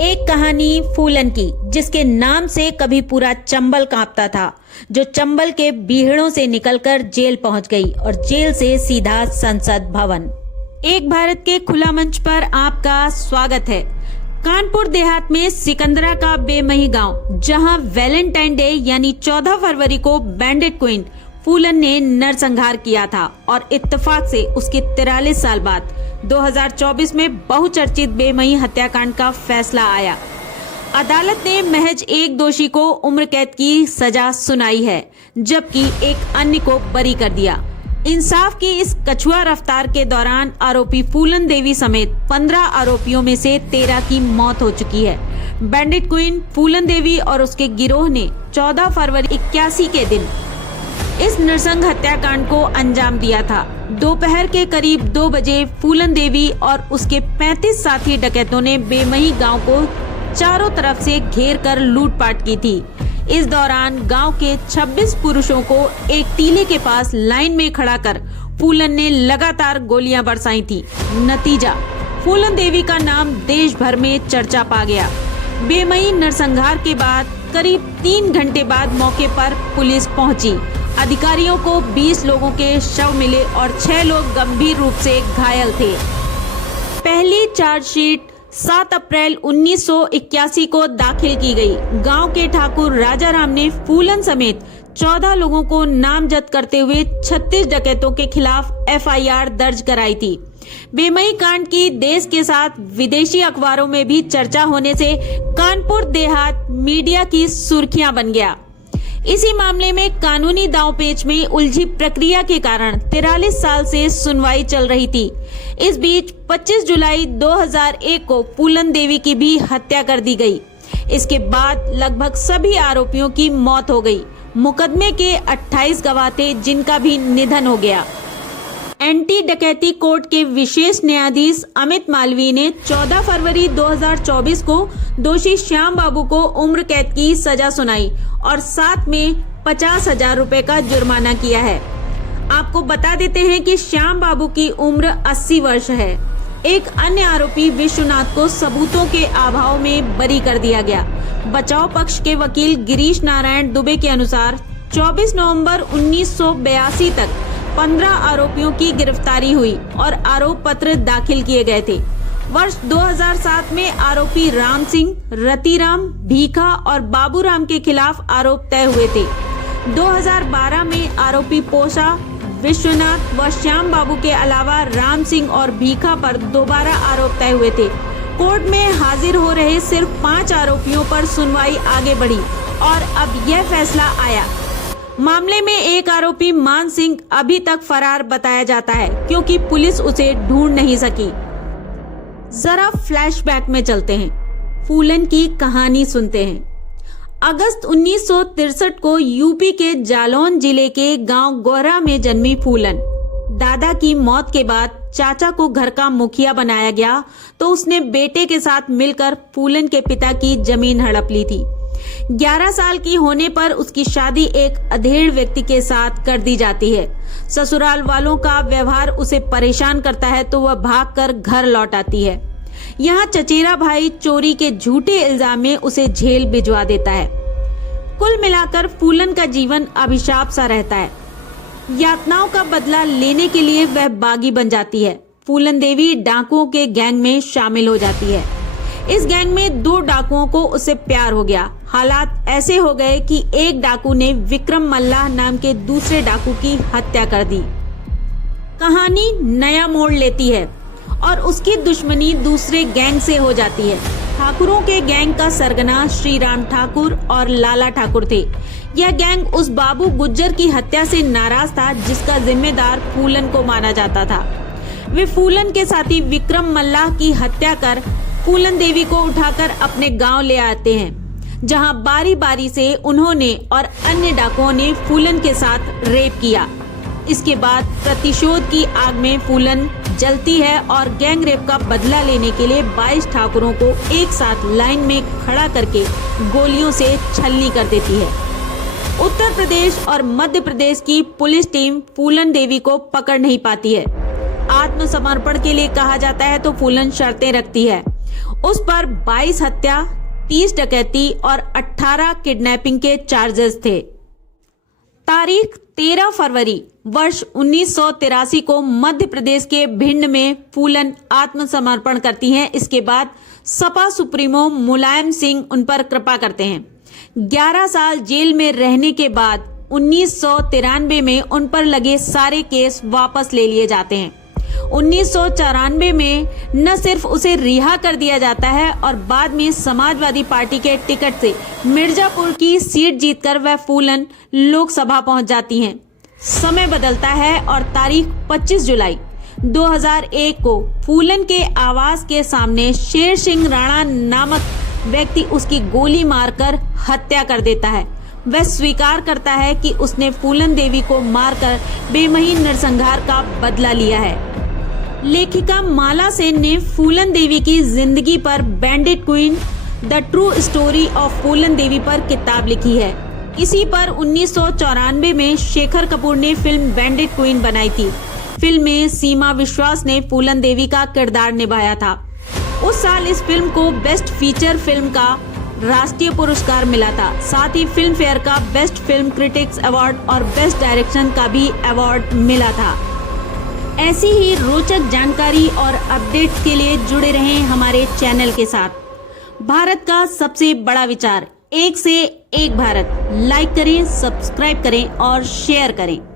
एक कहानी फूलन की, जिसके नाम से कभी पूरा चंबल कांपता था, जो चंबल के बीहड़ों से निकलकर जेल पहुंच गई और जेल से सीधा संसद भवन। एक भारत के खुला मंच पर आपका स्वागत है। कानपुर देहात में सिकंदरा का बेमही गांव, जहां वैलेंटाइन डे यानी 14 फरवरी को बैंडिट क्वीन फूलन ने नरसंहार किया था और इत्तेफाक से उसके 43 साल बाद 2024 में बहुचर्चित बेमही हत्याकांड का फैसला आया। अदालत ने महज एक दोषी को उम्र कैद की सजा सुनाई है, जबकि एक अन्य को बरी कर दिया। इंसाफ की इस कछुआ रफ्तार के दौरान आरोपी फूलन देवी समेत 15 आरोपियों में से 13 की मौत हो चुकी है। बैंडिट क्वीन फूलन देवी और उसके गिरोह ने 14 फरवरी 81 के दिन इस नृशंस हत्याकांड को अंजाम दिया था। दोपहर के करीब 2 बजे फूलन देवी और उसके 35 साथी डकैतों ने बेमही गांव को चारों तरफ से घेर कर लूटपाट की थी। इस दौरान गांव के 26 पुरुषों को एक टीले के पास लाइन में खड़ा कर फूलन ने लगातार गोलियां बरसाई थी। नतीजा, फूलन देवी का नाम देश भर में चर्चा पा गया। बेमही नरसंहार के बाद करीब 3 घंटे बाद मौके पर पुलिस पहुंची। अधिकारियों को 20 लोगों के शव मिले और 6 लोग गंभीर रूप से घायल थे। पहली चार्जशीट 7 अप्रैल 1981 को दाखिल की गई। गांव के ठाकुर राजाराम ने फूलन समेत 14 लोगों को नामजद करते हुए 36 डकैतों के खिलाफ FIR दर्ज कराई थी। बेमही कांड की देश के साथ विदेशी अखबारों में भी चर्चा होने से कानपुर देहात मीडिया की सुर्खियां बन गया। इसी मामले में कानूनी दांवपेच में उलझी प्रक्रिया के कारण 43 साल से सुनवाई चल रही थी। इस बीच 25 जुलाई 2001 को फूलन देवी की भी हत्या कर दी गई। इसके बाद लगभग सभी आरोपियों की मौत हो गई। मुकदमे के 28 गवाह थे, जिनका भी निधन हो गया। एंटी डकैती कोर्ट के विशेष न्यायाधीश अमित मालवीय ने 14 फरवरी 2024 को दोषी श्याम बाबू को उम्र कैद की सजा सुनाई और साथ में 50,000 रुपए का जुर्माना किया है। आपको बता देते हैं कि श्याम बाबू की उम्र 80 वर्ष है। एक अन्य आरोपी विश्वनाथ को सबूतों के अभाव में बरी कर दिया गया। बचाव पक्ष के वकील गिरीश नारायण दुबे के अनुसार 24 नवंबर 1982 तक 15 आरोपियों की गिरफ्तारी हुई और आरोप पत्र दाखिल किए गए थे। वर्ष 2007 में आरोपी राम सिंह, रतिराम, भीखा और बाबूराम के खिलाफ आरोप तय हुए थे। 2012 में आरोपी पोषा, विश्वनाथ व श्याम बाबू के अलावा राम सिंह और भीखा पर दोबारा आरोप तय हुए थे। कोर्ट में हाजिर हो रहे सिर्फ 5 आरोपियों पर सुनवाई आगे बढ़ी और अब यह फैसला आया। मामले में एक आरोपी मान सिंह अभी तक फरार बताया जाता है, क्योंकि पुलिस उसे ढूंढ नहीं सकी। जरा फ्लैशबैक में चलते हैं, फूलन की कहानी सुनते हैं। अगस्त 1963 को यूपी के जालौन जिले के गांव गोहरा में जन्मी फूलन। दादा की मौत के बाद चाचा को घर का मुखिया बनाया गया, तो उसने बेटे के साथ मिलकर फूलन के पिता की जमीन हड़प ली थी। 11 साल की होने पर उसकी शादी एक अधेड़ व्यक्ति के साथ कर दी जाती है। ससुराल वालों का व्यवहार उसे परेशान करता है, तो वह भागकर घर लौट आती है। यहाँ चचेरा भाई चोरी के झूठे इल्जाम में उसे जेल भिजवा देता है। कुल मिलाकर फूलन का जीवन अभिशाप सा रहता है। यातनाओं का बदला लेने के लिए वह बागी बन जाती है। फूलन देवी डाकुओं के गैंग में शामिल हो जाती है। इस गैंग में 2 डाकुओं को उससे प्यार हो गया। हालात ऐसे हो गए कि एक डाकू ने विक्रम मल्लाह नाम के दूसरे डाकू की हत्या कर दी। कहानी नया मोड़ लेती है और उसकी दुश्मनी दूसरे गैंग से हो जाती है। ठाकुरों के गैंग का सरगना श्री राम ठाकुर और लाला ठाकुर थे। यह गैंग उस बाबू गुज्जर की हत्या से नाराज था, जिसका जिम्मेदार फूलन को माना जाता था। वे फूलन के साथी विक्रम मल्लाह की हत्या कर फूलन देवी को उठाकर अपने गांव ले आते हैं, जहां बारी बारी से उन्होंने और अन्य डाकुओं ने फूलन के साथ रेप किया। इसके बाद प्रतिशोध की आग में फूलन जलती है और गैंग रेप का बदला लेने के लिए 22 ठाकुरों को एक साथ लाइन में खड़ा करके गोलियों से छलनी कर देती है। उत्तर प्रदेश और मध्य प्रदेश की पुलिस टीम फूलन देवी को पकड़ नहीं पाती है। आत्मसमर्पण के लिए कहा जाता है तो फूलन शर्तें रखती है। उस पर 22 हत्या, 30 डकैती और 18 किडनैपिंग के चार्जेस थे। तारीख 13 फरवरी वर्ष 1983 को मध्य प्रदेश के भिंड में फूलन आत्मसमर्पण करती हैं। इसके बाद सपा सुप्रीमो मुलायम सिंह उन पर कृपा करते हैं। 11 साल जेल में रहने के बाद 1993 में उन पर लगे सारे केस वापस ले लिए जाते हैं। 1994 में न सिर्फ उसे रिहा कर दिया जाता है और बाद में समाजवादी पार्टी के टिकट से मिर्जापुर की सीट जीतकर वह फूलन लोकसभा पहुंच जाती हैं। समय बदलता है और तारीख 25 जुलाई 2001 को फूलन के आवास के सामने शेर सिंह राणा नामक व्यक्ति उसकी गोली मारकर हत्या कर देता है। वह स्वीकार करता है कि उसने फूलन देवी को मारकर बेमही नरसंहार का बदला लिया है। लेखिका माला सेन ने फूलन देवी की जिंदगी पर bandit queen the true story of Phoolan Devi पर किताब लिखी है। इसी पर 1994 में शेखर कपूर ने फिल्म बैंडिट क्वीन बनाई थी। फिल्म में सीमा विश्वास ने फूलन देवी का किरदार निभाया था। उस साल इस फिल्म को बेस्ट फीचर फिल्म का राष्ट्रीय पुरस्कार मिला था। साथ ही फिल्म फेयर का बेस्ट फिल्म क्रिटिक्स अवार्ड और बेस्ट डायरेक्शन का भी अवार्ड मिला था। ऐसी ही रोचक जानकारी और अपडेट्स के लिए जुड़े रहें हमारे चैनल के साथ। भारत का सबसे बड़ा विचार, एक से एक भारत। लाइक करें, सब्सक्राइब करें और शेयर करें।